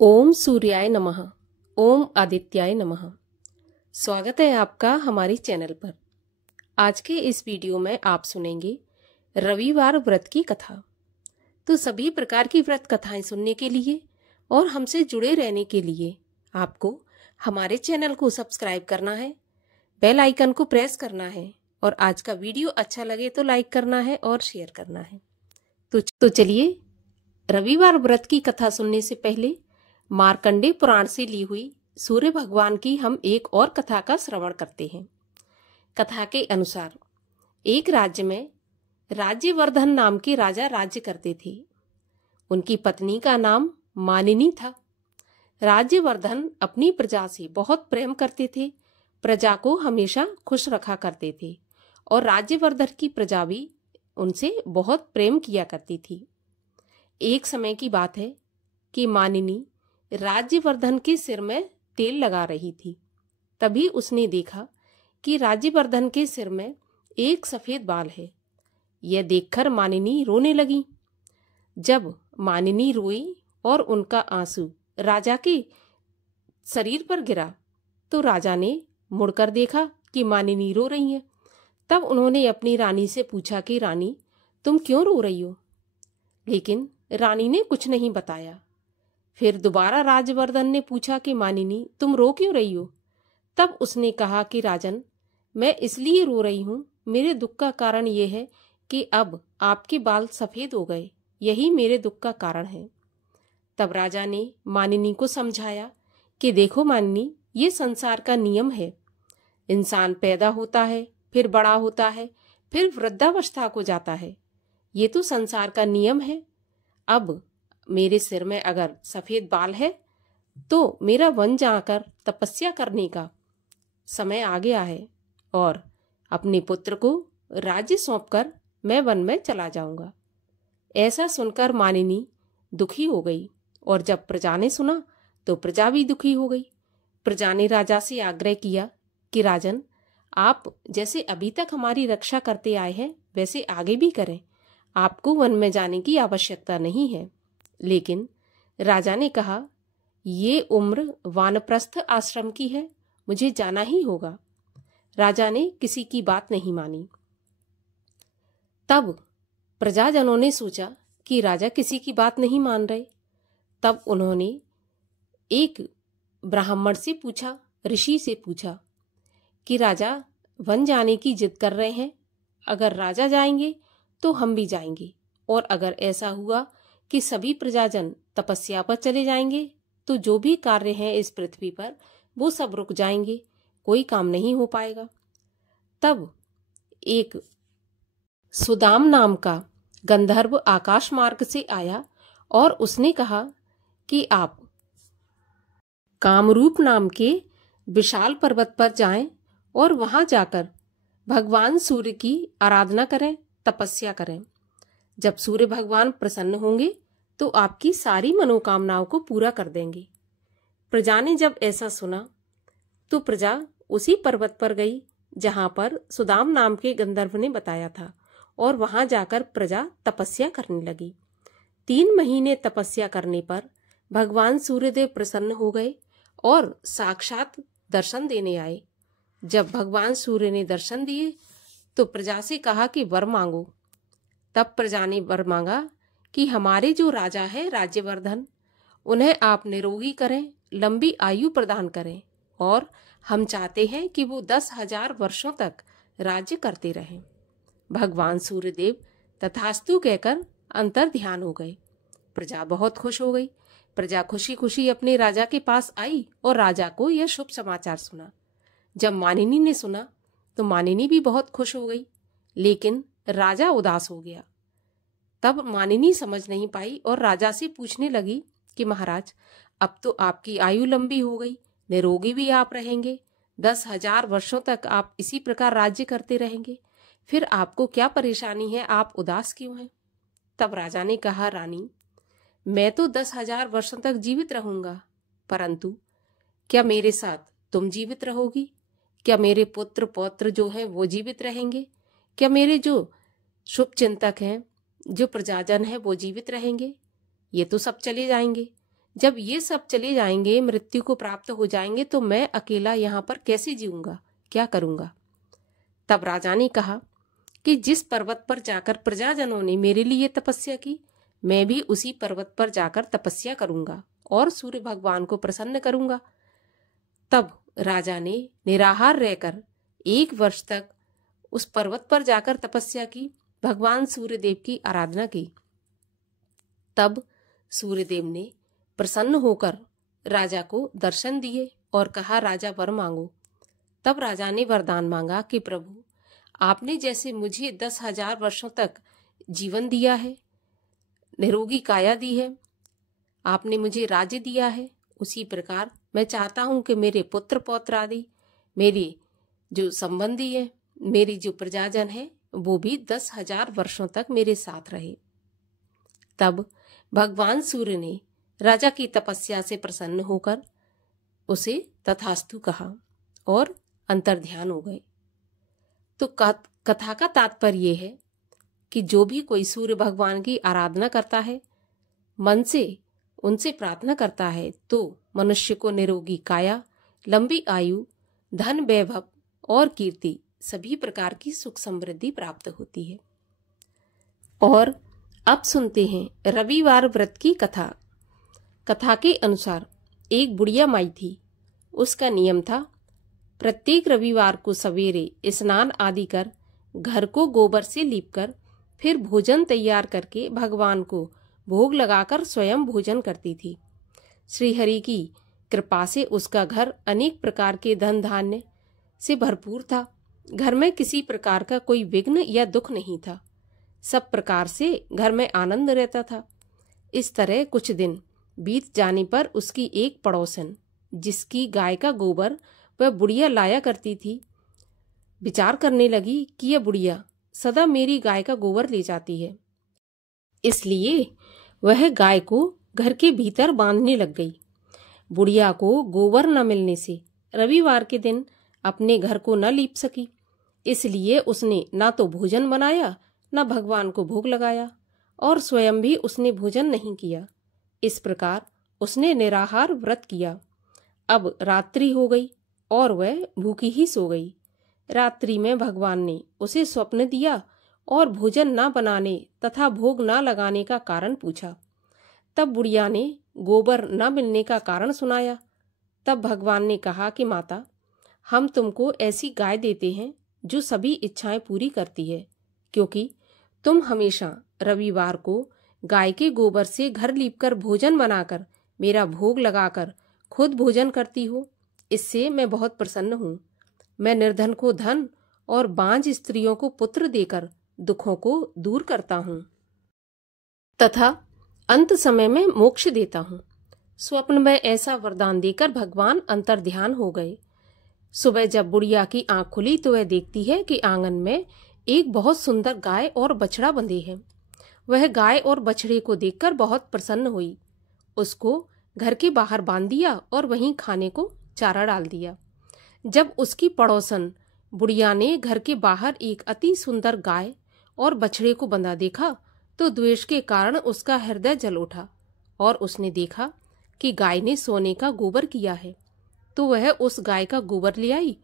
ओम सूर्याय नमः। ओम आदित्याय नमः। स्वागत है आपका हमारे चैनल पर। आज के इस वीडियो में आप सुनेंगे रविवार व्रत की कथा। तो सभी प्रकार की व्रत कथाएं सुनने के लिए और हमसे जुड़े रहने के लिए आपको हमारे चैनल को सब्सक्राइब करना है, बेल आइकन को प्रेस करना है और आज का वीडियो अच्छा लगे तो लाइक करना है और शेयर करना है। तो चलिए रविवार व्रत की कथा सुनने से पहले मार्कंडेय पुराण से ली हुई सूर्य भगवान की हम एक और कथा का श्रवण करते हैं। कथा के अनुसार एक राज्य में राज्यवर्धन नाम के राजा राज्य करते थे। उनकी पत्नी का नाम मानिनी था। राज्यवर्धन अपनी प्रजा से बहुत प्रेम करते थे, प्रजा को हमेशा खुश रखा करते थे और राज्यवर्धन की प्रजा भी उनसे बहुत प्रेम किया करती थी। एक समय की बात है कि मानिनी राज्यवर्धन के सिर में तेल लगा रही थी। तभी उसने देखा कि राज्यवर्धन के सिर में एक सफेद बाल है। यह देखकर मानिनी रोने लगी। जब मानिनी रोई और उनका आंसू राजा के शरीर पर गिरा तो राजा ने मुड़कर देखा कि मानिनी रो रही है। तब उन्होंने अपनी रानी से पूछा कि रानी, तुम क्यों रो रही हो? लेकिन रानी ने कुछ नहीं बताया। फिर दोबारा राज्यवर्धन ने पूछा कि मानिनी, तुम रो क्यों रही हो? तब उसने कहा कि राजन, मैं इसलिए रो रही हूँ, मेरे दुख का कारण यह है कि अब आपके बाल सफेद हो गए, यही मेरे दुख का कारण है। तब राजा ने मानिनी को समझाया कि देखो मानिनी, ये संसार का नियम है। इंसान पैदा होता है, फिर बड़ा होता है, फिर वृद्धावस्था को जाता है। ये तो संसार का नियम है। अब मेरे सिर में अगर सफेद बाल है तो मेरा वन जाकर तपस्या करने का समय आ गया है और अपने पुत्र को राज्य सौंपकर मैं वन में चला जाऊंगा। ऐसा सुनकर मानिनी दुखी हो गई और जब प्रजा ने सुना तो प्रजा भी दुखी हो गई। प्रजा ने राजा से आग्रह किया कि राजन, आप जैसे अभी तक हमारी रक्षा करते आए हैं वैसे आगे भी करें। आपको वन में जाने की आवश्यकता नहीं है। लेकिन राजा ने कहा, ये उम्र वानप्रस्थ आश्रम की है, मुझे जाना ही होगा। राजा ने किसी की बात नहीं मानी। तब प्रजाजनों ने सोचा कि राजा किसी की बात नहीं मान रहे। तब उन्होंने एक ब्राह्मण से पूछा, ऋषि से पूछा कि राजा वन जाने की जिद कर रहे हैं, अगर राजा जाएंगे तो हम भी जाएंगे, और अगर ऐसा हुआ कि सभी प्रजाजन तपस्या पर चले जाएंगे तो जो भी कार्य हैं इस पृथ्वी पर वो सब रुक जाएंगे, कोई काम नहीं हो पाएगा। तब एक सुदाम नाम का गंधर्व आकाश मार्ग से आया और उसने कहा कि आप कामरूप नाम के विशाल पर्वत पर जाएं और वहां जाकर भगवान सूर्य की आराधना करें, तपस्या करें। जब सूर्य भगवान प्रसन्न होंगे तो आपकी सारी मनोकामनाओं को पूरा कर देंगे। प्रजा ने जब ऐसा सुना तो प्रजा उसी पर्वत पर गई जहां पर सुदाम नाम के गंधर्व ने बताया था और वहां जाकर प्रजा तपस्या करने लगी। 3 महीने तपस्या करने पर भगवान सूर्यदेव प्रसन्न हो गए और साक्षात दर्शन देने आए। जब भगवान सूर्य ने दर्शन दिए तो प्रजा से कहा कि वर मांगो। तब प्रजा ने वर मांगा कि हमारे जो राजा है राज्यवर्धन, उन्हें आप निरोगी करें, लंबी आयु प्रदान करें, और हम चाहते हैं कि वो 10,000 वर्षों तक राज्य करते रहें। भगवान सूर्यदेव तथास्तु कहकर अंतर ध्यान हो गए। प्रजा बहुत खुश हो गई। प्रजा खुशी खुशी अपने राजा के पास आई और राजा को यह शुभ समाचार सुना। जब मानिनी ने सुना तो मानिनी भी बहुत खुश हो गई, लेकिन राजा उदास हो गया। तब मानिनी समझ नहीं पाई और राजा से पूछने लगी कि महाराज, अब तो आपकी आयु लंबी हो गई, निरोगी भी आप रहेंगे, 10,000 वर्षों तक आप इसी प्रकार राज्य करते रहेंगे, फिर आपको क्या परेशानी है, आप उदास क्यों हैं? तब राजा ने कहा, रानी, मैं तो 10,000 वर्षों तक जीवित रहूंगा, परंतु क्या मेरे साथ तुम जीवित रहोगी? क्या मेरे पुत्र पौत्र जो हैं वो जीवित रहेंगे? क्या मेरे जो शुभ चिंतक हैं, जो प्रजाजन है वो जीवित रहेंगे? ये तो सब चले जाएंगे। जब ये सब चले जाएंगे, मृत्यु को प्राप्त हो जाएंगे, तो मैं अकेला यहाँ पर कैसे जीऊंगा, क्या करूंगा। तब राजा ने कहा कि जिस पर्वत पर जाकर प्रजाजनों ने मेरे लिए तपस्या की, मैं भी उसी पर्वत पर जाकर तपस्या करूंगा और सूर्य भगवान को प्रसन्न करूंगा। तब राजा ने निराहार रहकर 1 वर्ष तक उस पर्वत पर जाकर तपस्या की, भगवान सूर्यदेव की आराधना की। तब सूर्यदेव ने प्रसन्न होकर राजा को दर्शन दिए और कहा, राजा वर मांगो। तब राजा ने वरदान मांगा कि प्रभु, आपने जैसे मुझे 10,000 वर्षों तक जीवन दिया है, निरोगी काया दी है, आपने मुझे राज्य दिया है, उसी प्रकार मैं चाहता हूं कि मेरे पुत्र पौत्र आदि, मेरी जो संबंधी है, मेरी जो प्रजाजन है, वो भी 10,000 वर्षों तक मेरे साथ रहे। तब भगवान सूर्य ने राजा की तपस्या से प्रसन्न होकर उसे तथास्तु कहा और अंतर्ध्यान हो गए। तो कथा का तात्पर्य यह है कि जो भी कोई सूर्य भगवान की आराधना करता है, मन से उनसे प्रार्थना करता है, तो मनुष्य को निरोगी काया, लंबी आयु, धन, वैभव और कीर्ति, सभी प्रकार की सुख समृद्धि प्राप्त होती है। और अब सुनते हैं रविवार व्रत की कथा। कथा के अनुसार एक बुढ़िया माई थी। उसका नियम था, प्रत्येक रविवार को सवेरे स्नान आदि कर, घर को गोबर से लीपकर, फिर भोजन तैयार करके भगवान को भोग लगाकर स्वयं भोजन करती थी। श्रीहरि की कृपा से उसका घर अनेक प्रकार के धन धान्य से भरपूर था। घर में किसी प्रकार का कोई विघ्न या दुख नहीं था। सब प्रकार से घर में आनंद रहता था। इस तरह कुछ दिन बीत जाने पर उसकी एक पड़ोसन, जिसकी गाय का गोबर वह बुढ़िया लाया करती थी, विचार करने लगी कि यह बुढ़िया सदा मेरी गाय का गोबर ले जाती है। इसलिए वह गाय को घर के भीतर बांधने लग गई। बुढ़िया को गोबर न मिलने से रविवार के दिन अपने घर को न लीप सकी। इसलिए उसने ना तो भोजन बनाया, न भगवान को भोग लगाया, और स्वयं भी उसने भोजन नहीं किया। इस प्रकार उसने निराहार व्रत किया। अब रात्रि हो गई और वह भूखी ही सो गई। रात्रि में भगवान ने उसे स्वप्न दिया और भोजन न बनाने तथा भोग न लगाने का कारण पूछा। तब बुढ़िया ने गोबर न मिलने का कारण सुनाया। तब भगवान ने कहा कि माता, हम तुमको ऐसी गाय देते हैं जो सभी इच्छाएं पूरी करती है, क्योंकि तुम हमेशा रविवार को गाय के गोबर से घर लीपकर भोजन बनाकर मेरा भोग लगाकर खुद भोजन करती हो। इससे मैं बहुत प्रसन्न हूँ। मैं निर्धन को धन और बांझ स्त्रियों को पुत्र देकर दुखों को दूर करता हूँ तथा अंत समय में मोक्ष देता हूँ। स्वप्न में ऐसा वरदान देकर भगवान अंतर्ध्यान हो गए। सुबह जब बुढ़िया की आंख खुली तो वह देखती है कि आंगन में एक बहुत सुंदर गाय और बछड़ा बंधे हैं। वह गाय और बछड़े को देखकर बहुत प्रसन्न हुई। उसको घर के बाहर बांध दिया और वहीं खाने को चारा डाल दिया। जब उसकी पड़ोसन बुढ़िया ने घर के बाहर एक अति सुंदर गाय और बछड़े को बंधा देखा तो द्वेष के कारण उसका हृदय जल उठा और उसने देखा कि गाय ने सोने का गोबर किया है। तो वह उस गाय का गोबर ले आई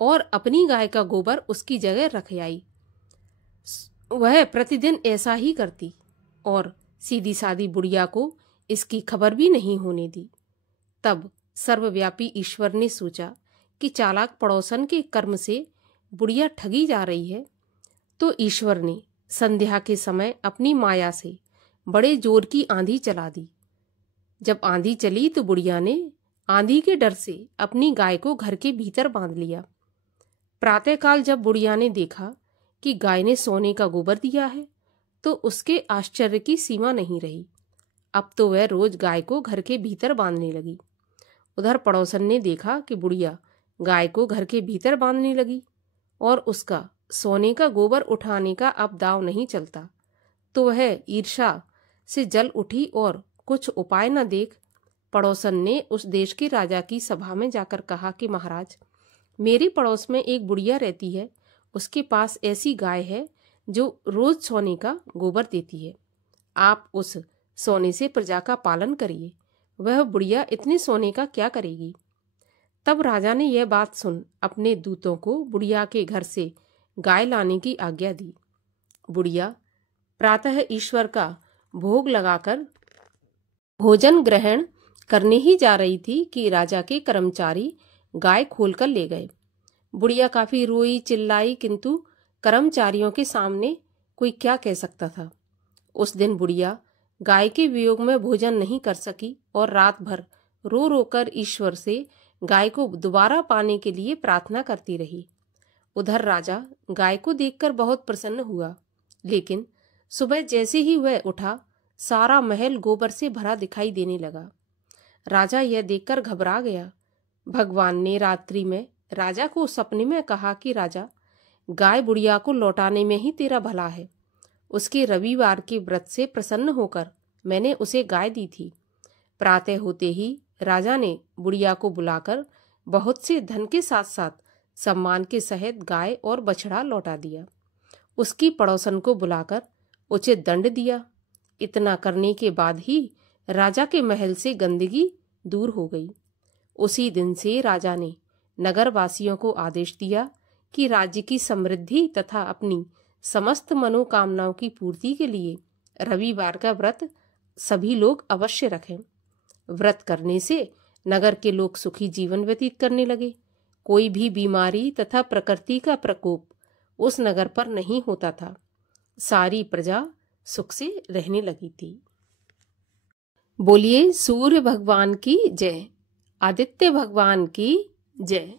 और अपनी गाय का गोबर उसकी जगह रख आई। वह प्रतिदिन ऐसा ही करती और सीधी सादी बुढ़िया को इसकी खबर भी नहीं होने दी। तब सर्वव्यापी ईश्वर ने सोचा कि चालाक पड़ोसन के कर्म से बुढ़िया ठगी जा रही है। तो ईश्वर ने संध्या के समय अपनी माया से बड़े जोर की आंधी चला दी। जब आंधी चली तो बुढ़िया ने आंधी के डर से अपनी गाय को घर के भीतर बांध लिया। प्रातःकाल जब बुढ़िया ने देखा कि गाय ने सोने का गोबर दिया है तो उसके आश्चर्य की सीमा नहीं रही। अब तो वह रोज गाय को घर के भीतर बांधने लगी। उधर पड़ोसन ने देखा कि बुढ़िया गाय को घर के भीतर बांधने लगी और उसका सोने का गोबर उठाने का अब दाव नहीं चलता। तो वह ईर्ष्या से जल उठी और कुछ उपाय न देख पड़ोसन ने उस देश के राजा की सभा में जाकर कहा कि महाराज, मेरे पड़ोस में एक बुढ़िया रहती है। उसके पास ऐसी गाय है जो रोज सोने का गोबर देती है। आप उस सोने से प्रजा का पालन करिए। वह बुढ़िया इतने सोने का क्या करेगी। तब राजा ने यह बात सुन अपने दूतों को बुढ़िया के घर से गाय लाने की आज्ञा दी। बुढ़िया प्रातः ईश्वर का भोग लगाकर भोजन ग्रहण करने ही जा रही थी कि राजा के कर्मचारी गाय खोलकर ले गए। बुढ़िया काफी रोई चिल्लाई, किंतु कर्मचारियों के सामने कोई क्या कह सकता था। उस दिन बुढ़िया गाय के वियोग में भोजन नहीं कर सकी और रात भर रो रोकर ईश्वर से गाय को दोबारा पाने के लिए प्रार्थना करती रही। उधर राजा गाय को देखकर बहुत प्रसन्न हुआ, लेकिन सुबह जैसे ही वह उठा सारा महल गोबर से भरा दिखाई देने लगा। राजा यह देखकर घबरा गया। भगवान ने रात्रि में राजा को सपने में कहा कि राजा, गाय बुढ़िया को लौटाने में ही तेरा भला है। उसके रविवार के व्रत से प्रसन्न होकर मैंने उसे गाय दी थी। प्रातः होते ही राजा ने बुढ़िया को बुलाकर बहुत से धन के साथ साथ सम्मान के सहित गाय और बछड़ा लौटा दिया। उसकी पड़ोसन को बुलाकर उचित दंड दिया। इतना करने के बाद ही राजा के महल से गंदगी दूर हो गई। उसी दिन से राजा ने नगरवासियों को आदेश दिया कि राज्य की समृद्धि तथा अपनी समस्त मनोकामनाओं की पूर्ति के लिए रविवार का व्रत सभी लोग अवश्य रखें। व्रत करने से नगर के लोग सुखी जीवन व्यतीत करने लगे। कोई भी बीमारी तथा प्रकृति का प्रकोप उस नगर पर नहीं होता था। सारी प्रजा सुख से रहने लगी थी। बोलिए सूर्य भगवान की जय, आदित्य भगवान की जय।